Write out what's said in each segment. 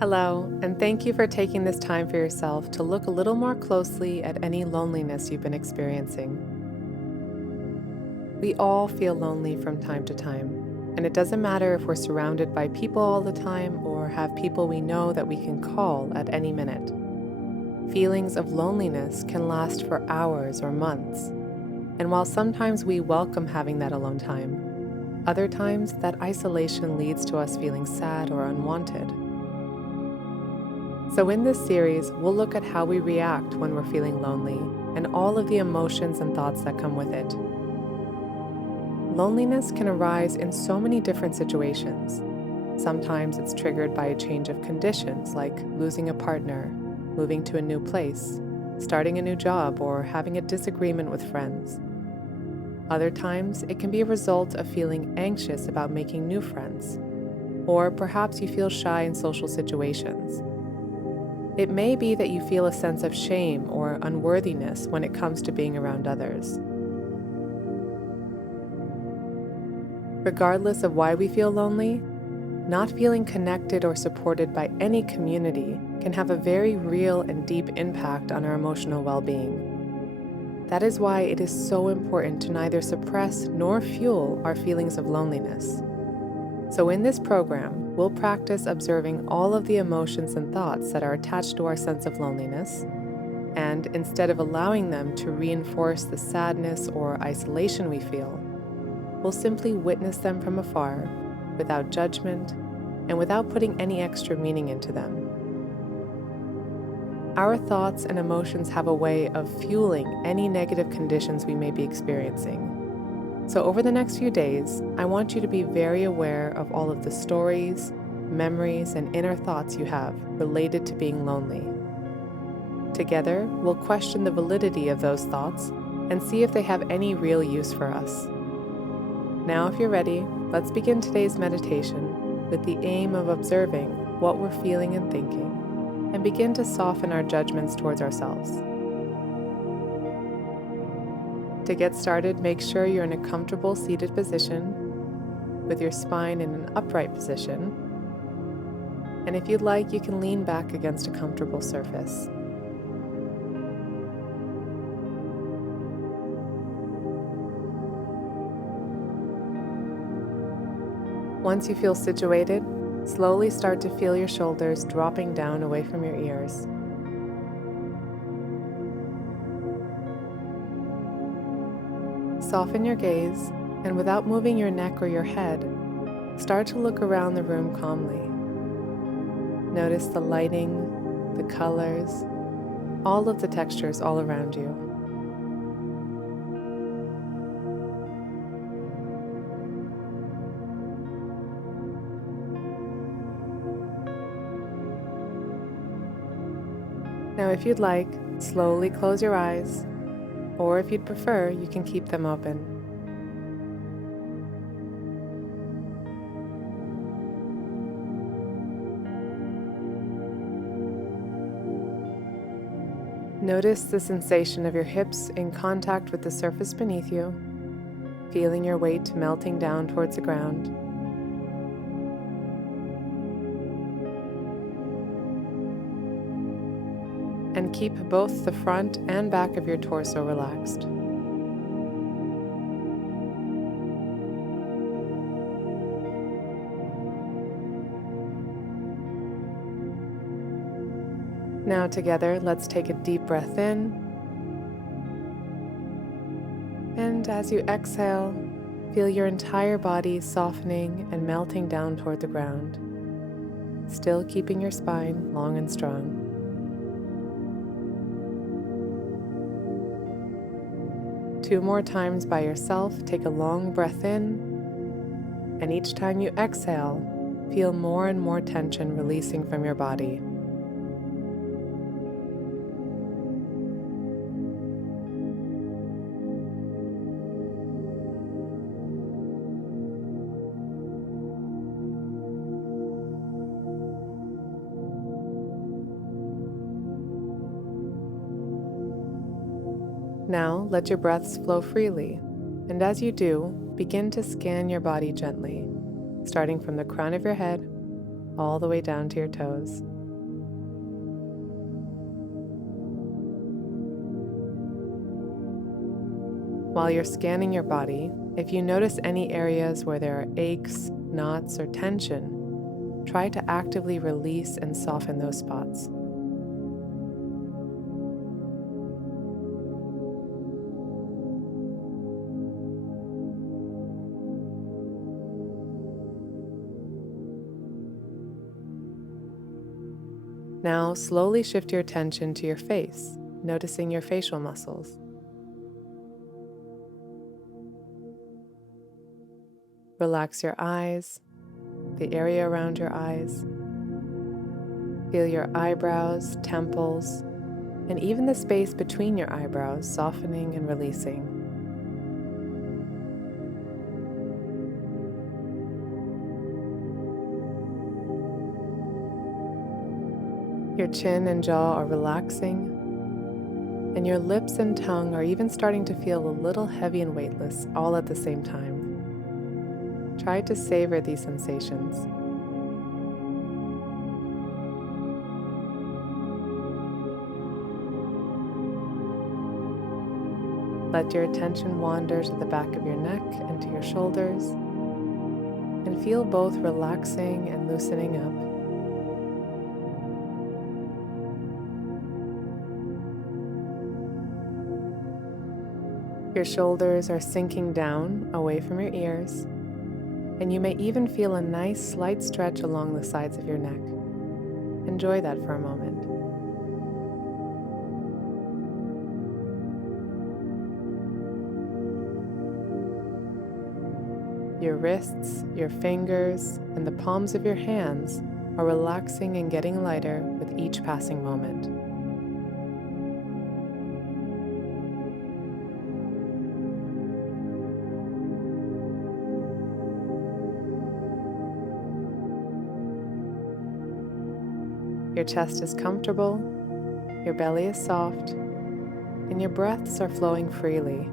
Hello, and thank you for taking this time for yourself to look a little more closely at any loneliness you've been experiencing. We all feel lonely from time to time, and it doesn't matter if we're surrounded by people all the time or have people we know that we can call at any minute. Feelings of loneliness can last for hours or months, and while sometimes we welcome having that alone time, other times that isolation leads to us feeling sad or unwanted. So, in this series, we'll look at how we react when we're feeling lonely and all of the emotions and thoughts that come with it. Loneliness can arise in so many different situations. Sometimes it's triggered by a change of conditions, like losing a partner, moving to a new place, starting a new job, or having a disagreement with friends. Other times, it can be a result of feeling anxious about making new friends, or perhaps you feel shy in social situations. It may be that you feel a sense of shame or unworthiness when it comes to being around others. Regardless of why we feel lonely, not feeling connected or supported by any community can have a very real and deep impact on our emotional well-being. That is why it is so important to neither suppress nor fuel our feelings of loneliness. So in this program, we'll practice observing all of the emotions and thoughts that are attached to our sense of loneliness, and instead of allowing them to reinforce the sadness or isolation we feel, we'll simply witness them from afar, without judgment, and without putting any extra meaning into them. Our thoughts and emotions have a way of fueling any negative conditions we may be experiencing. So over the next few days, I want you to be very aware of all of the stories, memories, and inner thoughts you have related to being lonely. Together, we'll question the validity of those thoughts and see if they have any real use for us. Now, if you're ready, let's begin today's meditation with the aim of observing what we're feeling and thinking, and begin to soften our judgments towards ourselves. To get started, make sure you're in a comfortable seated position with your spine in an upright position. And if you'd like, you can lean back against a comfortable surface. Once you feel situated, slowly start to feel your shoulders dropping down away from your ears. Soften your gaze, and without moving your neck or your head, start to look around the room calmly. Notice the lighting, the colors, all of the textures all around you. Now, if you'd like, slowly close your eyes, or if you'd prefer, you can keep them open. Notice the sensation of your hips in contact with the surface beneath you, feeling your weight melting down towards the ground. And keep both the front and back of your torso relaxed. Now together, let's take a deep breath in. And as you exhale, feel your entire body softening and melting down toward the ground, still keeping your spine long and strong. Two more times by yourself, take a long breath in, and each time you exhale, feel more and more tension releasing from your body. Now, let your breaths flow freely, and as you do, begin to scan your body gently, starting from the crown of your head, all the way down to your toes. While you're scanning your body, if you notice any areas where there are aches, knots, or tension, try to actively release and soften those spots. Now, slowly shift your attention to your face, noticing your facial muscles. Relax your eyes, the area around your eyes. Feel your eyebrows, temples, and even the space between your eyebrows softening and releasing. Your chin and jaw are relaxing, and your lips and tongue are even starting to feel a little heavy and weightless all at the same time. Try to savor these sensations. Let your attention wander to the back of your neck and to your shoulders, and feel both relaxing and loosening up. Your shoulders are sinking down away from your ears, and you may even feel a nice slight stretch along the sides of your neck. Enjoy that for a moment. Your wrists, your fingers, and the palms of your hands are relaxing and getting lighter with each passing moment. Your chest is comfortable, your belly is soft, and your breaths are flowing freely.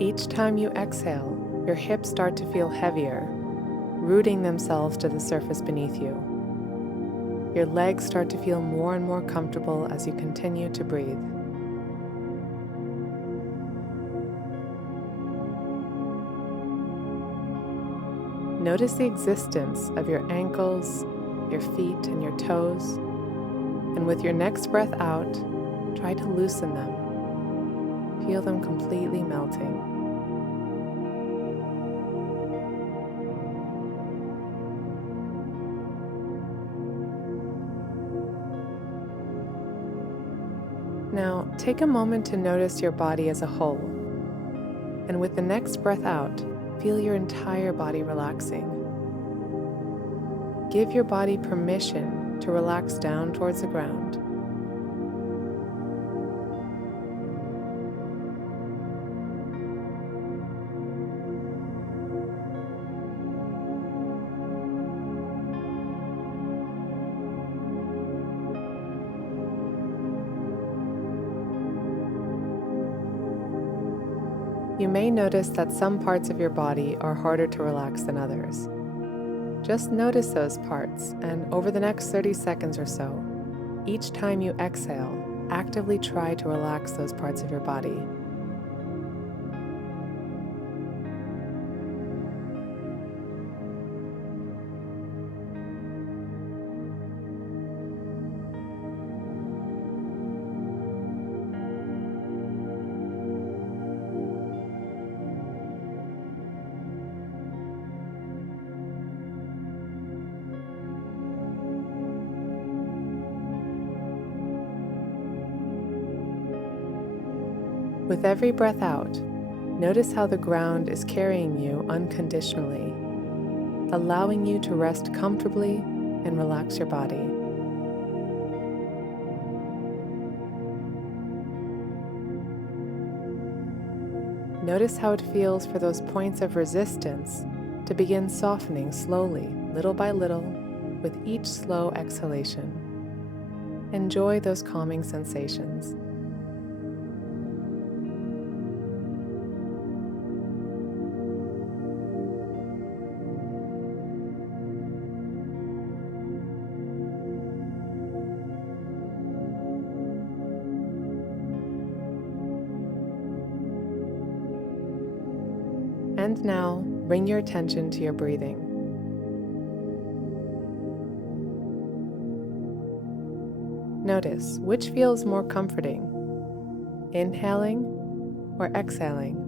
Each time you exhale, your hips start to feel heavier, rooting themselves to the surface beneath you. Your legs start to feel more and more comfortable as you continue to breathe. Notice the existence of your ankles, your feet, and your toes, and with your next breath out, try to loosen them. Feel them completely melting. Now, take a moment to notice your body as a whole, and with the next breath out, feel your entire body relaxing. Give your body permission to relax down towards the ground. You may notice that some parts of your body are harder to relax than others. Just notice those parts, and over the next 30 seconds or so, each time you exhale, actively try to relax those parts of your body. With every breath out, notice how the ground is carrying you unconditionally, allowing you to rest comfortably and relax your body. Notice how it feels for those points of resistance to begin softening slowly, little by little, with each slow exhalation. Enjoy those calming sensations. And now, bring your attention to your breathing. Notice which feels more comforting, inhaling or exhaling.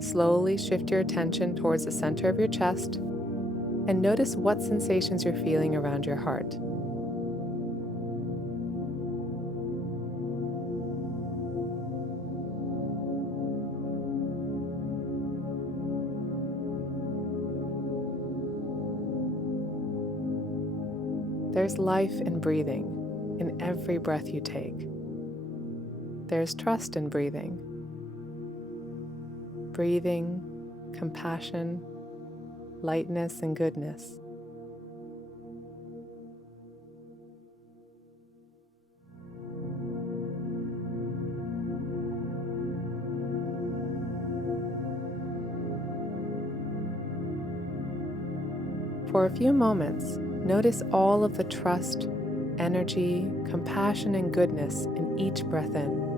Slowly shift your attention towards the center of your chest and notice what sensations you're feeling around your heart. There's life in breathing, in every breath you take. There's trust in breathing. Breathing, compassion, lightness, and goodness. For a few moments, notice all of the trust, energy, compassion, and goodness in each breath in.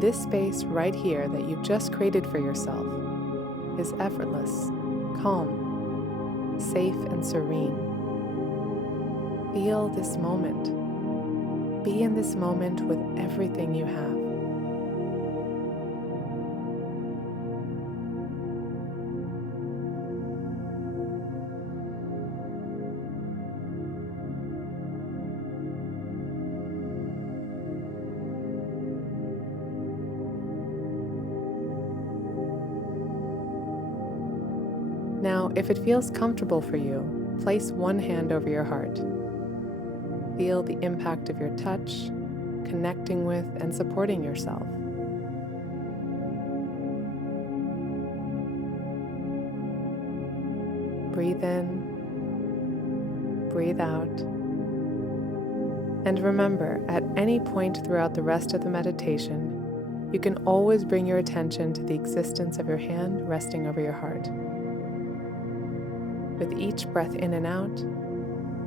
This space right here that you've just created for yourself is effortless, calm, safe, and serene. Feel this moment. Be in this moment with everything you have. Now, if it feels comfortable for you, place one hand over your heart. Feel the impact of your touch, connecting with and supporting yourself. Breathe in, breathe out, and remember, at any point throughout the rest of the meditation, you can always bring your attention to the existence of your hand resting over your heart. With each breath in and out,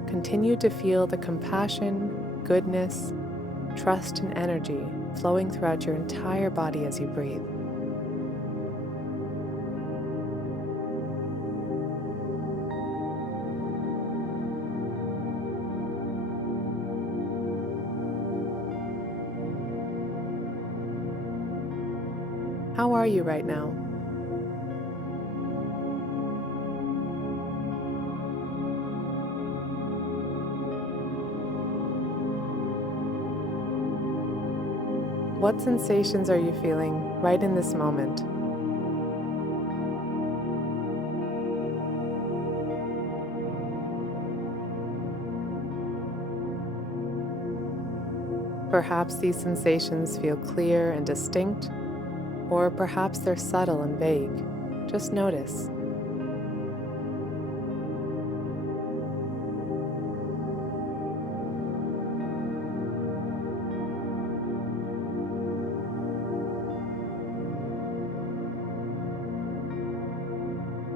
continue to feel the compassion, goodness, trust, and energy flowing throughout your entire body as you breathe. How are you right now? What sensations are you feeling right in this moment? Perhaps these sensations feel clear and distinct, or perhaps they're subtle and vague. Just notice.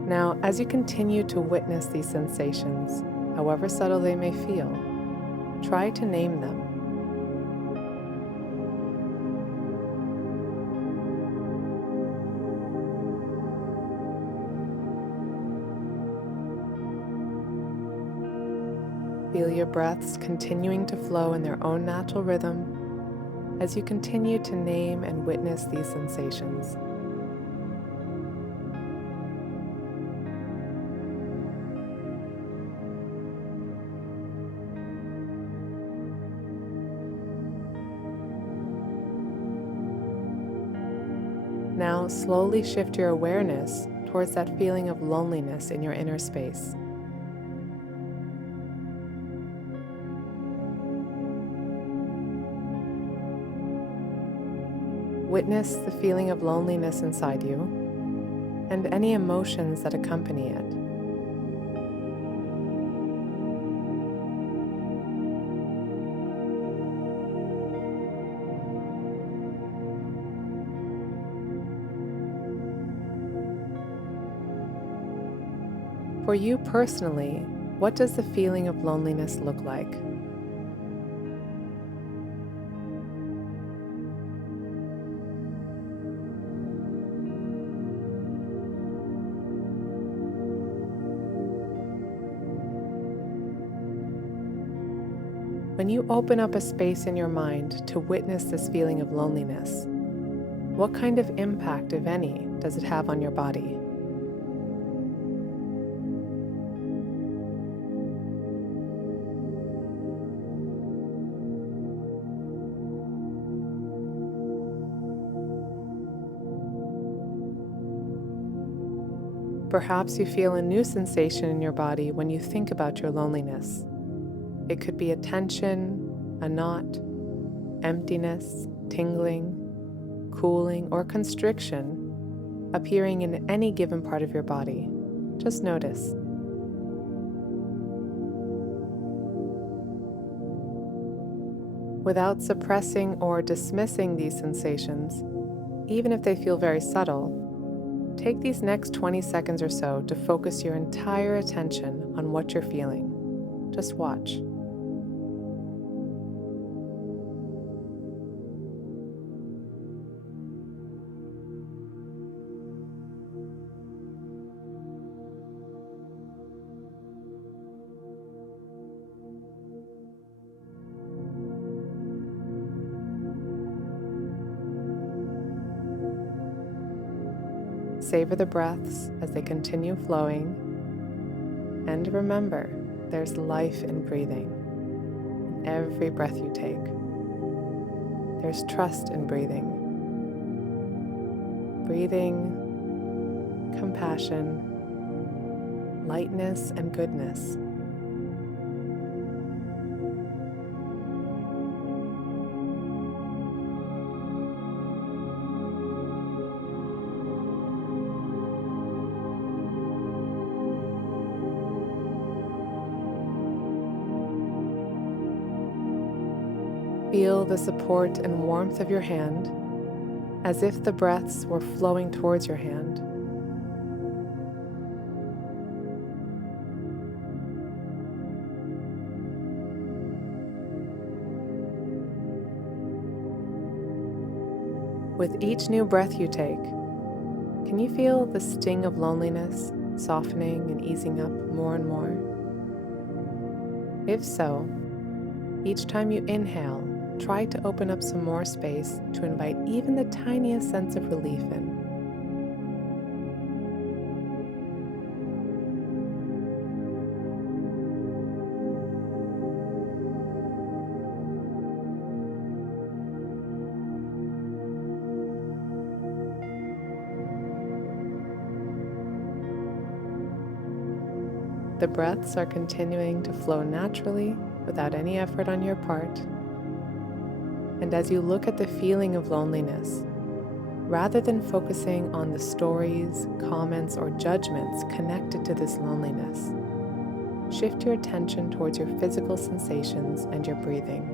Now, as you continue to witness these sensations, however subtle they may feel, try to name them. Feel your breaths continuing to flow in their own natural rhythm as you continue to name and witness these sensations. Now, slowly shift your awareness towards that feeling of loneliness in your inner space. Witness the feeling of loneliness inside you and any emotions that accompany it. For you personally, what does the feeling of loneliness look like? When you open up a space in your mind to witness this feeling of loneliness, what kind of impact, if any, does it have on your body? Perhaps you feel a new sensation in your body when you think about your loneliness. It could be a tension, a knot, emptiness, tingling, cooling, or constriction appearing in any given part of your body. Just notice. Without suppressing or dismissing these sensations, even if they feel very subtle, take these next 20 seconds or so to focus your entire attention on what you're feeling. Just watch. Savor the breaths as they continue flowing. And remember, there's life in breathing. In every breath you take, there's trust in breathing. Breathing, compassion, lightness, and goodness. Feel the support and warmth of your hand as if the breaths were flowing towards your hand. With each new breath you take, can you feel the sting of loneliness softening and easing up more and more? If so, each time you inhale, try to open up some more space to invite even the tiniest sense of relief in. The breaths are continuing to flow naturally without any effort on your part. And as you look at the feeling of loneliness, rather than focusing on the stories, comments, or judgments connected to this loneliness, shift your attention towards your physical sensations and your breathing.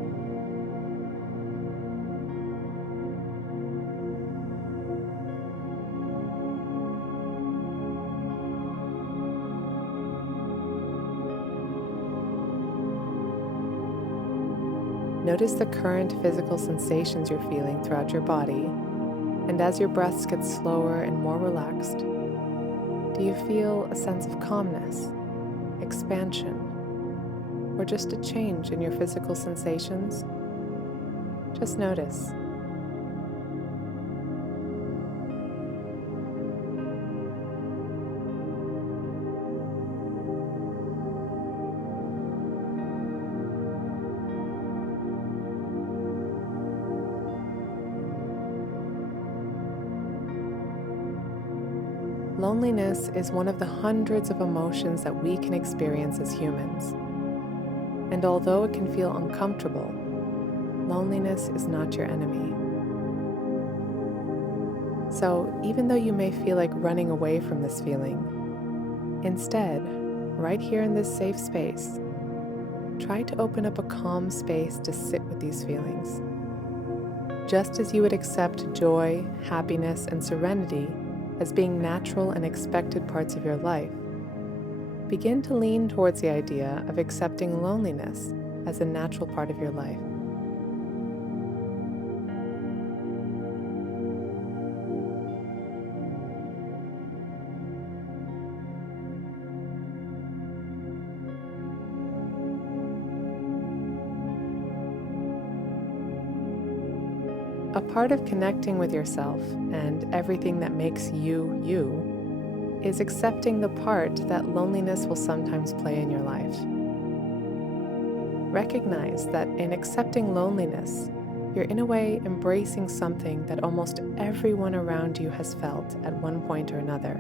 Notice the current physical sensations you're feeling throughout your body, and as your breaths get slower and more relaxed, do you feel a sense of calmness, expansion, or just a change in your physical sensations? Just notice. Loneliness is one of the hundreds of emotions that we can experience as humans. And although it can feel uncomfortable, loneliness is not your enemy. So even though you may feel like running away from this feeling, instead, right here in this safe space, try to open up a calm space to sit with these feelings. Just as you would accept joy, happiness, and serenity as being natural and expected parts of your life, begin to lean towards the idea of accepting loneliness as a natural part of your life. A part of connecting with yourself and everything that makes you, you, is accepting the part that loneliness will sometimes play in your life. Recognize that in accepting loneliness, you're in a way embracing something that almost everyone around you has felt at one point or another.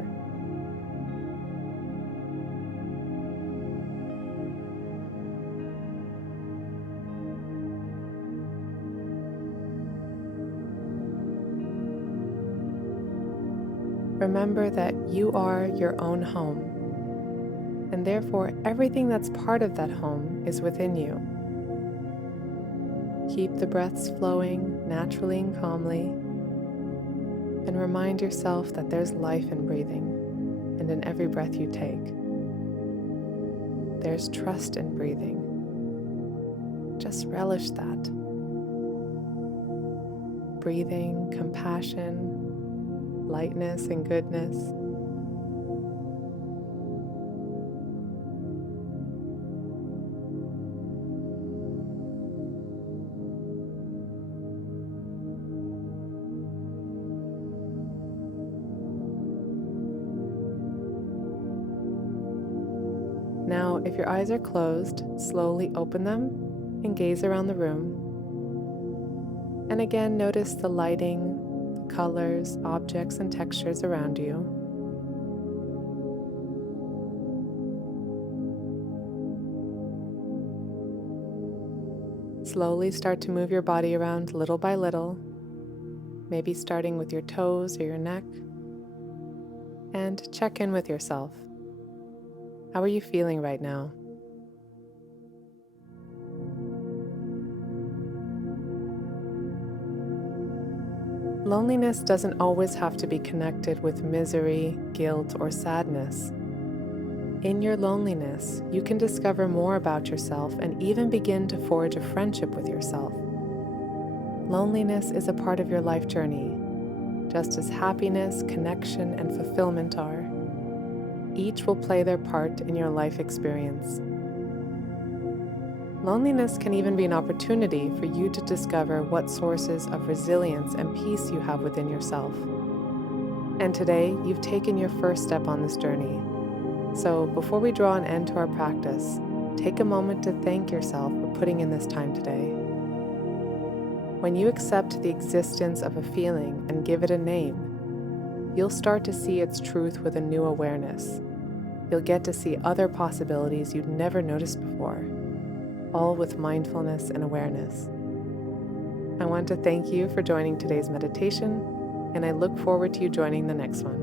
Remember that you are your own home, and therefore everything that's part of that home is within you. Keep the breaths flowing naturally and calmly, and remind yourself that there's life in breathing, and in every breath you take. There's trust in breathing. Just relish that. Breathing, compassion, lightness, and goodness. Now, if your eyes are closed, slowly open them and gaze around the room. And again, notice the lighting, the colors, objects, and textures around you. Slowly start to move your body around little by little, maybe starting with your toes or your neck, and check in with yourself. How are you feeling right now? Loneliness doesn't always have to be connected with misery, guilt, or sadness. In your loneliness, you can discover more about yourself and even begin to forge a friendship with yourself. Loneliness is a part of your life journey, just as happiness, connection, and fulfillment are. Each will play their part in your life experience. Loneliness can even be an opportunity for you to discover what sources of resilience and peace you have within yourself. And today, you've taken your first step on this journey. So before we draw an end to our practice, take a moment to thank yourself for putting in this time today. When you accept the existence of a feeling and give it a name, you'll start to see its truth with a new awareness. You'll get to see other possibilities you'd never noticed before, all with mindfulness and awareness. I want to thank you for joining today's meditation, and I look forward to you joining the next one.